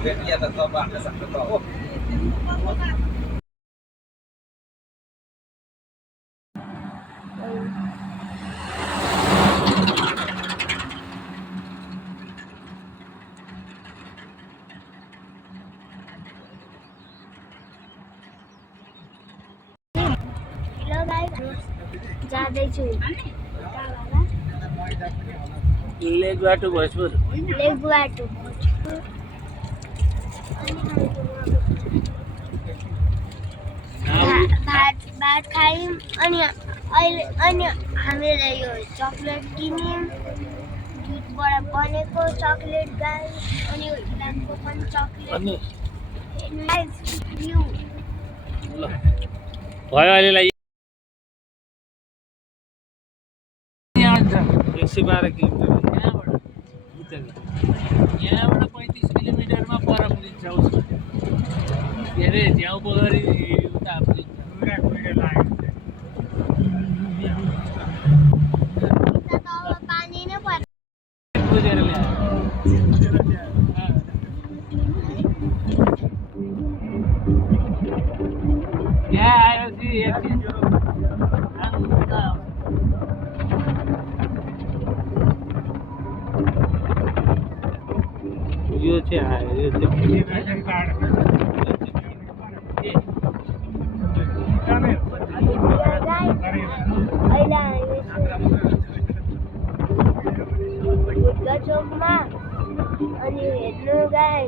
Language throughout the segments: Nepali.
Venia da tua barca essa prova. जाँदैछु लेक बाटो भोजपुर लेक बाटो भात खायौँ अनि अहिले अनि हामीले यो चक्लेट किन्यौँ दुधबाट बनेको चक्लेट गाई अनि हिलाको पनि चक्लेट भयो अहिलेलाई 112 किलोमिटर यहाँबाट 35 किलोमिटरमा पर पुगिन्छ उसको के अरे झ्याउ पोखरी उता पुगिन्छ पानी नै पर्छ बुझेर ल्यायो यहाँ आएपछि एकछिन यो चाहिँ आयो यो चाहिँ चोकमा अनि हेर्नु गाई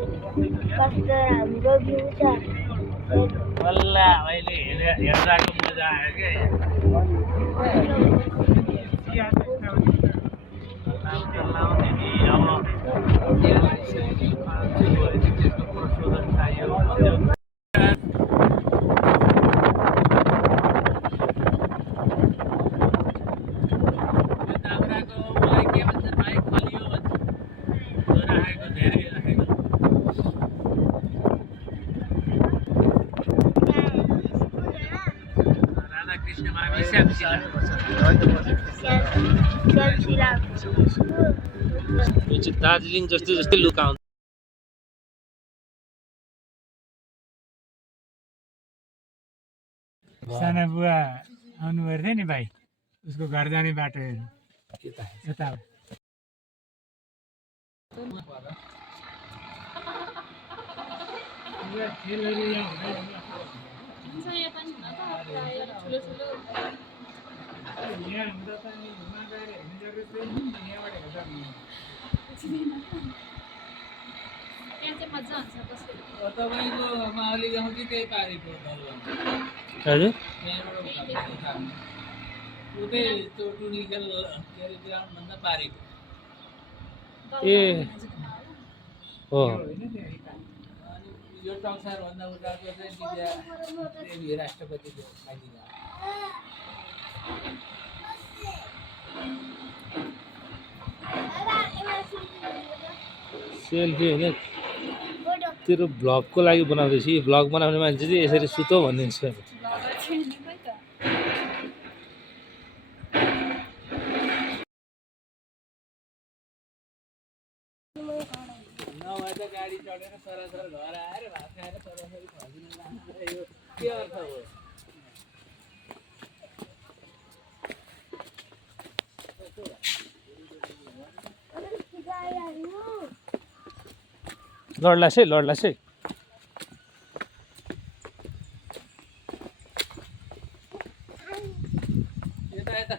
कस्तो राम्रो भ्यू छ बल्ल अहिले हेर्दाको मजा आयो के लाउने नि अब त्यसको प्रशोधन चाहियो दार्जिलिङ जस्तो जस्तै लुक आउँछ साना बुवा आउनुभएको थियो नि भाइ उसको घर जाने बाटोहरू यता खेलहरू यहाँ हुँदा त अनि घुमा गएर हेर्ने जरुरत छैन यहाँबाट हेर्दा तपाईँको माहौली गाउँ चाहिँ त्यही पारेको हजुर उतै टुनी खेल के अरे ग्राउन्डभन्दा पारेको ए हो अनि यो टक्सारभन्दा उताको चाहिँ विद्या राष्ट्रपतिको माइतीमा सेल्फी होइन तेरो भ्लगको लागि बनाउँदैछु यो भ्लग बनाउने मान्छे चाहिँ यसरी सुतो भनिदिन्छ नभए त गाडी चढेर सरासर घर आएर भात खाएर सरासरी फर्किन जान्छ यो के अर्थ हो लड्लास् है लड्लास् है यता यता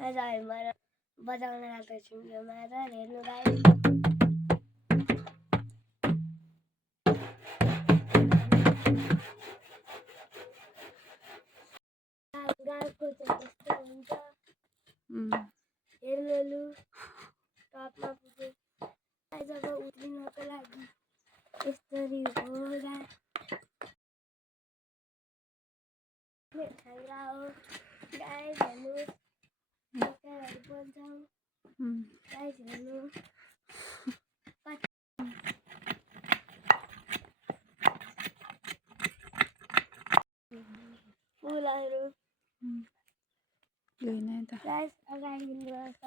आज हामीलाई बजाउन लाग्दैछौँ यो मादल हेर्नु गाई गाईको चाहिँ यस्तो हुन्छ हेर्नु लु गाइस हेर्नु फुलहरू गाइस अगाडि हिँड्नुपर्छ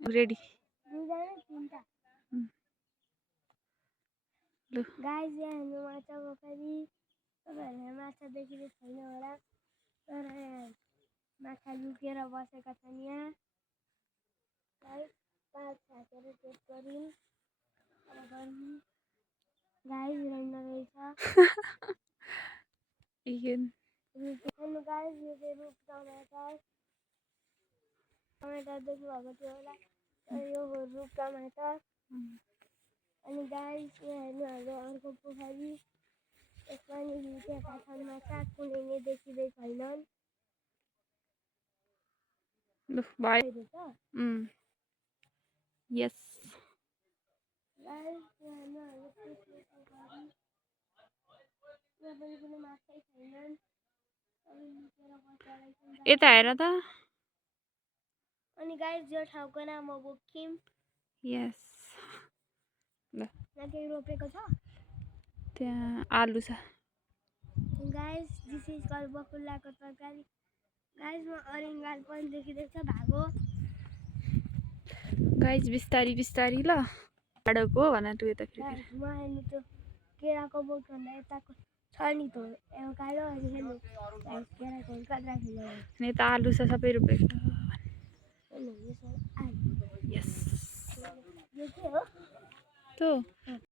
रेडी दुईजना तिनवटा गाइस यहाँ हेर्नु माछा पोखरी तपाईँहरूलाई माछा देखिँदै छैन होला तर यहाँ माछा लुकेर बसेका छन् यहाँ गाइस पार्क थाकेर चेक गरौँ गाइस रहेन रहेछ हेर्नु गाइस यो चाहिँ रुख टमाटर टमाटर देख्नुभएको थियो होला यो हो रुख टमाटर अनि गाइस यहाँ हेर्नु हाम्रो अर्को पोखरी यसमा नि लुकेका छन् माछा कुनै नै देखिँदै छैनन् यस गाइस यहाँ हेर्नु हाम्रो पोखरी यहाँ पनि कुनै माछै छैनन् सबै लुकेर बसेका रहेछन् यता हेर त अनि गाइस यो ठाउँको नाम हो बोकिम यस यहाँ केही रोपेको छ त्यहाँ आलु छ गाइस दिस इज कल बकुल्लाको तरकारी गाइस म अरिङ्गाल पनि देखिँदैछ भागो गाइस बिस्तारी बिस्तारी ल टाढोको भन तु यता फेरि गाइस म हेर्नु त्यो केराको बोटभन्दा यताको छ नि त्यो एभोकाडो अनि हेर्नु गाइस केराको कत्रा खिलो अनि यता आलु छ सबै रोपेको हेर्नु यो यस के हो त